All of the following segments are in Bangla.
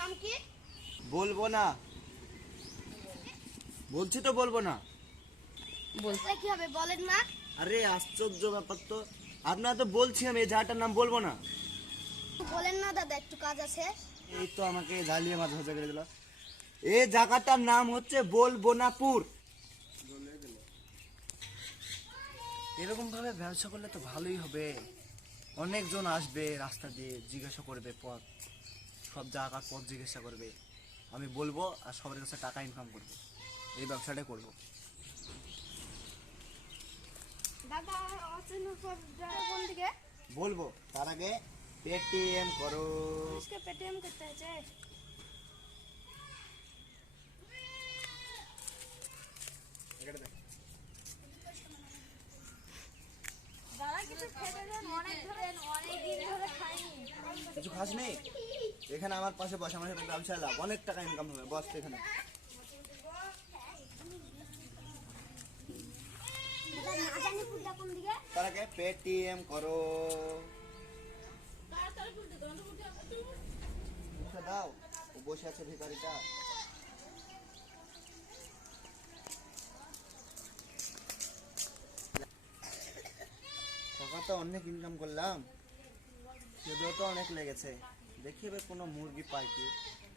নাম কি? বলবো না, বলছি তো বলবো না। বলতে কি হবে বলেন না। আরে আশ্চর্য ব্যাপার তো, আপনারা তো বলছি আমি এই জায়গাটার নাম বলবো না। বলেন না দাদা, একটু কাজ আছে। এই তো আমাকে ঝালিয়ে মাথা হজা করে দিল। এই জায়গাটার নাম হচ্ছে বলবোনাপুর। এরকম ভাবে ব্যবসা করলে তো ভালোই হবে, অনেকজন আসবে রাস্তা দিয়ে, জিজ্ঞাসা করবে পথ, সব জায়গার পথ জিজ্ঞাসা করবে, আমি বলবো আর সবার কাছে টাকা ইনকাম করবো, এই ব্যবসাটাই করবো। দাদা অচেনা সব জায়গা কোন দিকে? বলবো তার আগে পেটিএম করো। আজকে পেটিএম করতে আছে। দাদা কিছু খেতে দেন, অনেক দিন ধরে খাইনি। কিছু খাস নেই? এখানে আমার পাশে বস, আমার সাথে ব্যবসা লাভ, অনেক টাকা ইনকাম হবে, বস তো এখানে। তার আগে পেটিএম করো। দাও, ও বসে আছে ভিখারিটা। টাকা তো অনেক ইনকাম করলাম, যদিও তো অনেক লেগেছে। দেখি এবার কোনো মুরগি পাই কি,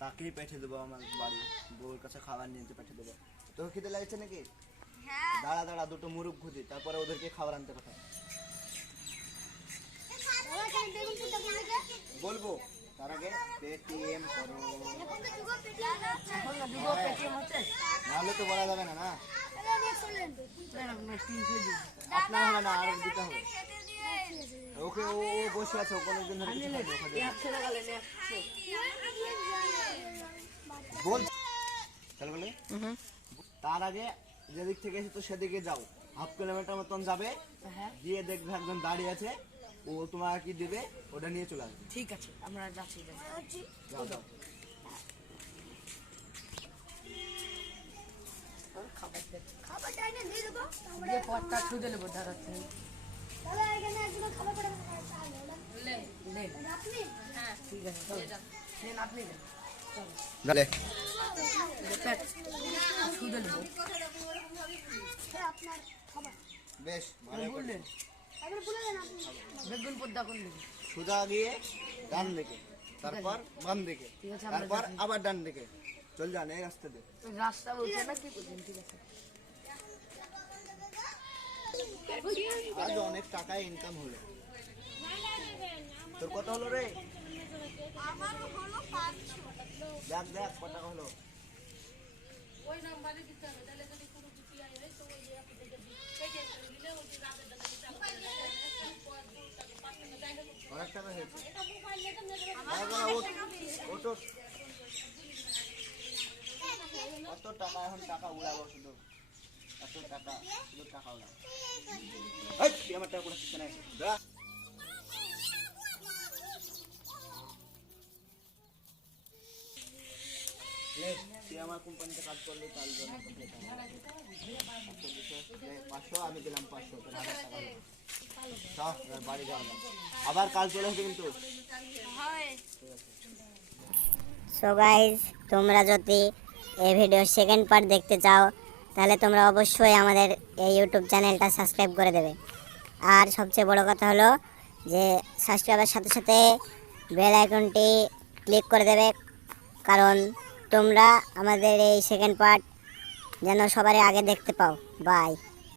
তাকেই পাঠিয়ে দেবো আমার বাড়ি, বউর কাছে খাবার নিতে পাঠিয়ে দেবো। তোর খিদে লাগছে নাকি? দাঁড়া দাঁড়া, দুটো মুরগ খুঁজি, তারপরে ওদেরকে খাবার আনতে কথা বলবো। তার আগে পেটিএম করো। নাহলে তো বলা যাবে না। না আপনার হবে না, আর দিতে হবে। ওকে, ও বসে আছে, ওকে অনেকদিন ধরে কিছু খাইনি, বল চল বলে। তার আগে যেদিক থেকে এসে তো সেদিকে যাও, 1/2 কিলোমিটার মতন যাবে, গিয়ে দেখবে একজন দাঁড়িয়ে আছে, ও তোমার কি দিবে ওটা নিয়ে চলে আসবে। ঠিক আছে, আমরা যাচ্ছি। যাও যাও। পথটা ছুঁয়ে নেবো দাদা। ঠিক আছে, আপনি ছুঁয়ে নেবো। বেশ ভালো করলেন। বেগুন পদ্মা কোন দিকে? সোজা গিয়ে ডান দিকে, তারপর বাম দিকে, তারপর আবার ডান দিকে চল যান, এই রাস্তা দিয়ে। রাস্তা বলছে না কি করছেন? ঠিক আছে, আজ অনেক টাকা ইনকাম হলো। তোর কত হলো রে? আমার হলো 500। দেখ দেখ কত টাকা হলো। ওই নাম্বারে দিতে হবে, তাহলে যদি কোনো ইউপিআই হয় তো ওই যে আপনি দিলে দিলে ওই যে রাতে দাদা অনেক টাকা হয়েছে। কত টাকা, এখন টাকা উড়াবো, শুধু এত টাকা, শুধু টাকা উড়াবো। আমার টাকা কোনো কিছু নাই। তুই আমার কোম্পানিতে কাজ করলে তার জন্য 500, আমি দিলাম 500, তোর 1000 টাকা হলো। বাড়ি যাওয়া, আবার কাল চলে আসবে কিন্তু। সো গাইজ, তোমরা যদি এই ভিডিওর সেকেন্ড পার্ট দেখতে চাও তাহলে তোমরা অবশ্যই আমাদের এই ইউটিউব চ্যানেলটা সাবস্ক্রাইব করে দেবে। আর সবচেয়ে বড় কথা হলো যে সাবস্ক্রাইবের সাথে সাথে বেল আইকনটি ক্লিক করে দেবে, কারণ তোমরা আমাদের এই সেকেন্ড পার্ট যেন সবার আগে দেখতে পাও। বাই।